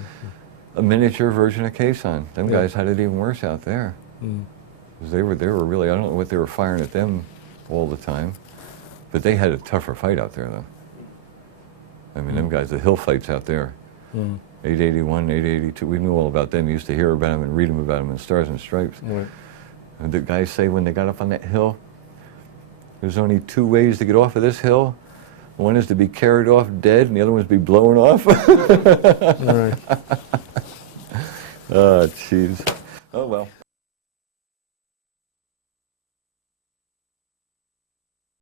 A miniature version of Quezon. Them Yeah. guys had it even worse out there. Mm. 'Cause they were really, I don't know what they were firing at them all the time, but they had a tougher fight out there, though. I mean, them guys, the hill fights out there. Mm. 881, 882, we knew all about them. We used to hear about them and read them about them in Stars and Stripes. Right. And the guys say when they got up on that hill, there's only 2 ways to get off of this hill. One is to be carried off dead, and the other one is to be blown off. All right. Oh, jeez. Oh, well.